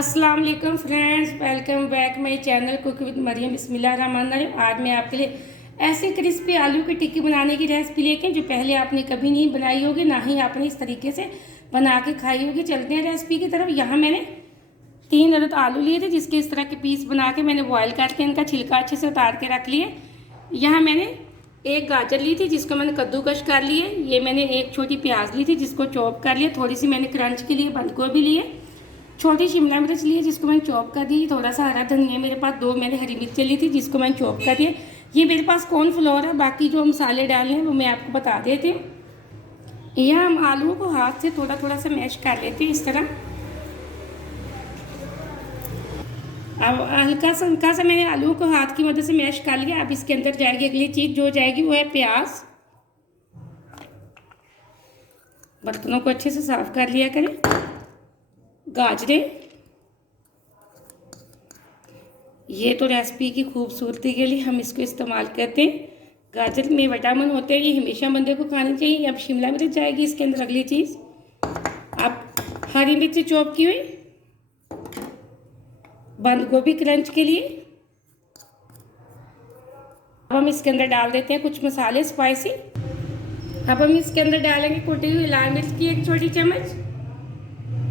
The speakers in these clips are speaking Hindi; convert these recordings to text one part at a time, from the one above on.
अस्सलाम वालेकुम friends, welcome back my channel cook with Maryam. बिस्मिल्लाहिर्रहमानिर्रहीम। आज मैं आपके लिए ऐसे क्रिस्पी आलू की टिक्की बनाने की रेसिपी लेके जो पहले आपने कभी नहीं बनाई होगी, ना ही आपने इस तरीके से बना के खाई होगी। चलते हैं रेसिपी की तरफ। यहाँ मैंने 3 अदद आलू लिए थे, जिसके इस तरह के पीस बना के मैंने बॉयल करके इनका छिलका अच्छे से उतार के रख लिए। यहाँ मैंने एक गाजर ली थी, जिसको मैंने कद्दूकश कर लिए। ये मैंने एक छोटी प्याज ली थी, जिसको चॉप कर लिया। थोड़ी सी मैंने क्रंच के लिए बंद गोभी लिए। छोटी शिमला मिर्च ली, जिसको मैंने चॉप कर दी। थोड़ा सा हरा धनिया मेरे पास, 2 मैंने हरी मिर्चें ली थी, जिसको मैंने चॉप कर दिया। ये मेरे पास कॉर्नफ्लोर है। बाकी जो मसाले डालने हैं वो मैं आपको बता देती हूँ। यहाँ हम आलूओं को हाथ से थोड़ा थोड़ा सा मैश कर लेते हैं इस तरह। अब हल्का सा मैंने आलूओं को हाथ की मदद से मैश कर लिया। अब इसके अंदर जाएगी अगली चीज़, जो जाएगी वो है प्याज। बर्तनों को अच्छे से साफ कर लिया करें। गाजरें, ये तो रेसिपी की खूबसूरती के लिए हम इसको इस्तेमाल करते हैं। गाजर में विटामिन होते हैं, ये हमेशा बंदे को खानी चाहिए। अब शिमला मिर्च जाएगी इसके अंदर अगली चीज़। अब हरी मिर्च चॉप की हुई, बंद गोभी क्रंच के लिए। अब हम इसके अंदर डाल देते हैं कुछ मसाले स्पाइसी। अब हम इसके अंदर डालेंगे कुटी हुई लाल मिर्च की 1 छोटी चम्मच।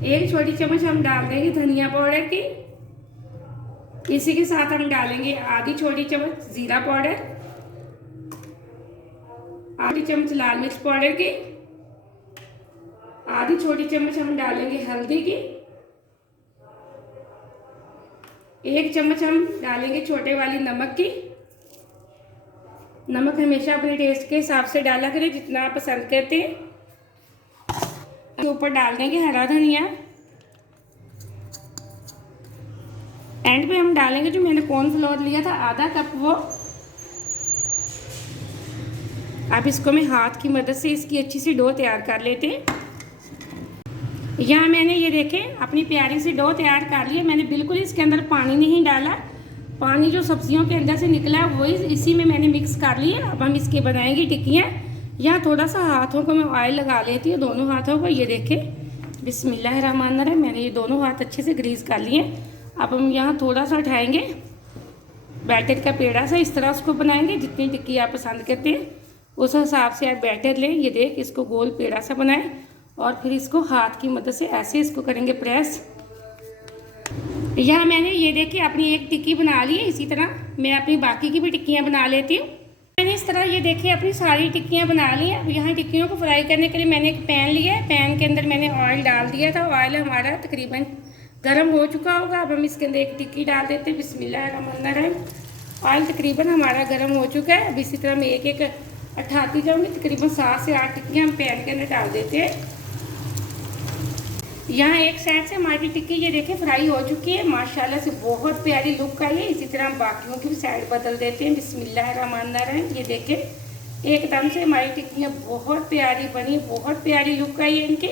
1 छोटी चम्मच हम डाल देंगे धनिया पाउडर की। इसी के साथ हम डालेंगे आधी छोटी चम्मच जीरा पाउडर, आधी चम्मच लाल मिर्च पाउडर की, आधी छोटी चम्मच हम डालेंगे हल्दी की, 1 चम्मच हम डालेंगे छोटे वाली नमक की। नमक हमेशा अपने टेस्ट के हिसाब से डाला करें, जितना आप पसंद करते हैं। ऊपर डाल देंगे हरा धनिया। एंड पे हम डालेंगे जो मैंने कॉर्नफ्लोर लिया था आधा कप, वो। अब इसको मैं हाथ की मदद से इसकी अच्छी सी डो तैयार कर लेते हैं। यहाँ मैंने ये देखें अपनी प्यारी सी डो तैयार कर ली है। मैंने बिल्कुल इसके अंदर पानी नहीं डाला। पानी जो सब्जियों के अंदर से निकला है वही इसी में मैंने मिक्स कर लिया। अब हम इसके बनाएंगे टिक्कियाँ। यहाँ थोड़ा सा हाथों को मैं ऑयल लगा लेती हूँ, दोनों हाथों को। ये देखें, बिस्मिल्लाहिर्रहमानिर्रहीम। मैंने ये दोनों हाथ अच्छे से ग्रीस कर लिए। अब हम यहाँ थोड़ा सा उठाएंगे बैटर का पेड़ा सा, इस तरह उसको बनाएंगे। जितनी टिक्की आप पसंद करते हैं उस हिसाब से आप बैटर लें। ये देख, इसको गोल पेड़ा सा बनाएं और फिर इसको हाथ की मदद से ऐसे इसको करेंगे प्रेस। यहाँ मैंने ये देखिए अपनी एक टिक्की बना ली है। इसी तरह मैं अपनी बाकी की भी टिक्कियाँ बना लेती हूँ। मैंने इस तरह ये देखिए अपनी सारी टिक्कियाँ बना ली हैं। अब यहाँ टिक्कियों को फ्राई करने के लिए मैंने एक पैन लिया है। पैन के अंदर मैंने ऑयल डाल दिया था। ऑयल हमारा तकरीबन गर्म हो चुका होगा। अब हम इसके अंदर एक टिक्की डाल देते हैं। बिस्मिल्लाहिर्रहमानिर्रहीम। ऑयल तकरीबन हमारा गर्म हो चुका है। अब इसी तरह मैं एक एक उठाती जाऊँगी। तकरीबन 7 से 8 टिक्कियाँ हम पैन के अंदर डाल देते हैं। यहाँ एक साइड से हमारी टिक्की ये देखें फ्राई हो चुकी है। माशाल्लाह से बहुत प्यारी लुक आई है। इसी तरह हम बाकियों की भी साइड बदल देते हैं। बिस्मिल्लाहिर्रहमानिर्रहीम। ये देखें एकदम से हमारी टिक्कियाँ बहुत प्यारी बनी, बहुत प्यारी लुक आई है इनकी।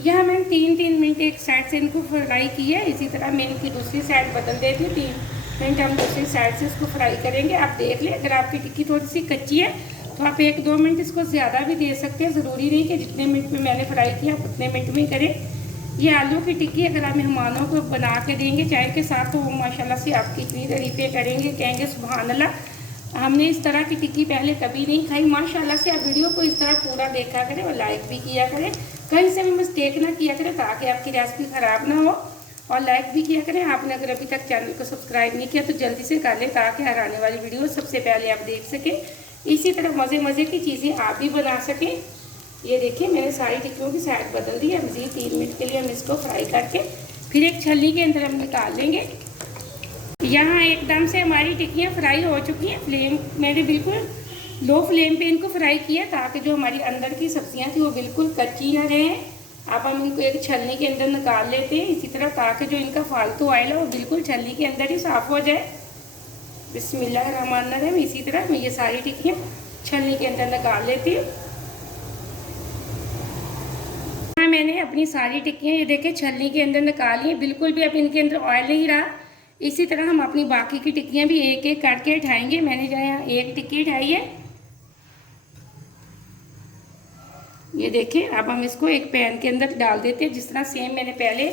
यहाँ मैंने 3-3 मिनट एक साइड से इनको फ्राई किया है। इसी तरह मैं इनकी दूसरी साइड बदल देती हूँ। 3 मिनट हम दूसरी साइड से इसको फ्राई करेंगे। आप देख लें, अगर आपकी टिक्की थोड़ी सी कच्ची है तो आप 1-2 मिनट इसको ज़्यादा भी दे सकते हैं। ज़रूरी नहीं कि जितने मिनट में मैंने फ्राई किया आप उतने मिनट में करें। ये आलू की टिक्की अगर आप मेहमानों को बना के देंगे चाय के साथ, तो वो माशाल्लाह से आपकी इतनी तारीफ़ें करेंगे, कहेंगे सुभान अल्लाह, हमने इस तरह की टिक्की पहले कभी नहीं खाई। माशाल्लाह से आप वीडियो को इस तरह पूरा देखा करें और लाइक भी किया करें। कहीं से भी मिस्टेक ना किया करें, ताकि आपकी रेसिपी ख़राब ना हो। और लाइक भी किया करें। आपने अगर अभी तक चैनल को सब्सक्राइब नहीं किया तो जल्दी से कर लें, ताकि हर आने वाली वीडियो सबसे पहले आप देख सकें। इसी तरह मज़े की चीज़ें आप भी बना सकें। ये देखिए मैंने सारी टिक्कियों की साइड बदल दी है। मज़ीद 3 मिनट के लिए हम इसको फ्राई करके फिर एक छलनी के अंदर हम निकाल लेंगे। यहाँ एकदम से हमारी टिक्कियाँ फ्राई हो चुकी हैं। फ्लेम मैंने बिल्कुल लो फ्लेम पे इनको फ्राई किया, ताकि जो हमारी अंदर की सब्जियाँ थी वो बिल्कुल कच्ची ना रहें। अब हम इनको एक छलनी के अंदर निकाल लेते हैं इसी तरह, ताकि जो इनका फालतू ऑयल है वो बिल्कुल छलनी के अंदर ही साफ़ हो जाए। बिस्मिल्लाहिर्रहमानिर्रहीम। इसी तरह मैं ये सारी टिक्कियाँ छलनी के अंदर निकाल लेती हूँ। मैंने अपनी सारी टिक्कियाँ ये देखें छलनी के अंदर निकाली है। बिल्कुल भी अब इनके अंदर ऑयल नहीं रहा। इसी तरह हम अपनी बाकी की टिक्कियाँ भी एक एक करके उठाएंगे। मैंने जो यहाँ एक टिक्की उठाई है। ये देखिए अब हम इसको एक पैन के अंदर डाल देते हैं, जिस तरह सेम मैंने पहले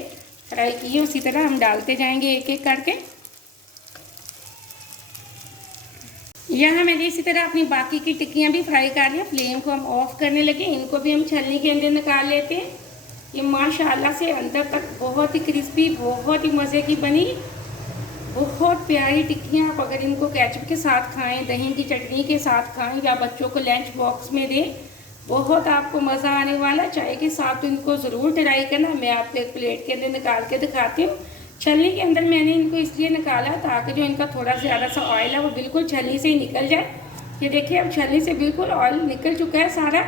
फ्राई की है उसी तरह हम डालते जाएंगे एक एक करके। यहाँ मैंने इसी तरह अपनी बाकी की टिक्कियाँ भी फ्राई कर लिया। फ्लेम को हम ऑफ करने लगे, इनको भी हम छलनी के अंदर निकाल लेते हैं। ये माशाल्लाह से अंदर तक बहुत ही क्रिस्पी, बहुत ही मज़े की बनी, बहुत प्यारी टिक्कियाँ। आप अगर इनको केचप के साथ खाएं, दही की चटनी के साथ खाएं या बच्चों को लंच बॉक्स में दें, बहुत आपको मज़ा आने वाला। चाय के साथ तो इनको ज़रूर ट्राई करना। मैं आपको एक प्लेट के अंदर निकाल के दिखाती हूँ। छलनी के अंदर मैंने इनको इसलिए निकाला ताकि जो इनका थोड़ा ज़्यादा सा ऑयल है वो बिल्कुल छलनी से ही निकल जाए। ये देखिए अब छलनी से बिल्कुल ऑयल निकल चुका है सारा।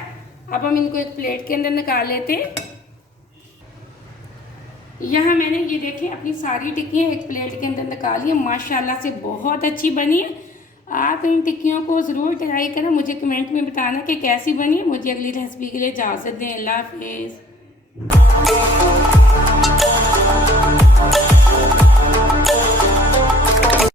अब हम इनको एक प्लेट के अंदर निकाल लेते हैं। यहाँ मैंने ये देखिए अपनी सारी टिक्कियाँ एक प्लेट के अंदर निकाली है। माशाल्लाह से बहुत अच्छी बनी है। आप इन टिक्कियों को ज़रूर ट्राई करें, मुझे कमेंट में बताना कि कैसी बनी है। मुझे अगली रेसिपी के लिए इजाज़त दें। अल्लाह हाफिज़।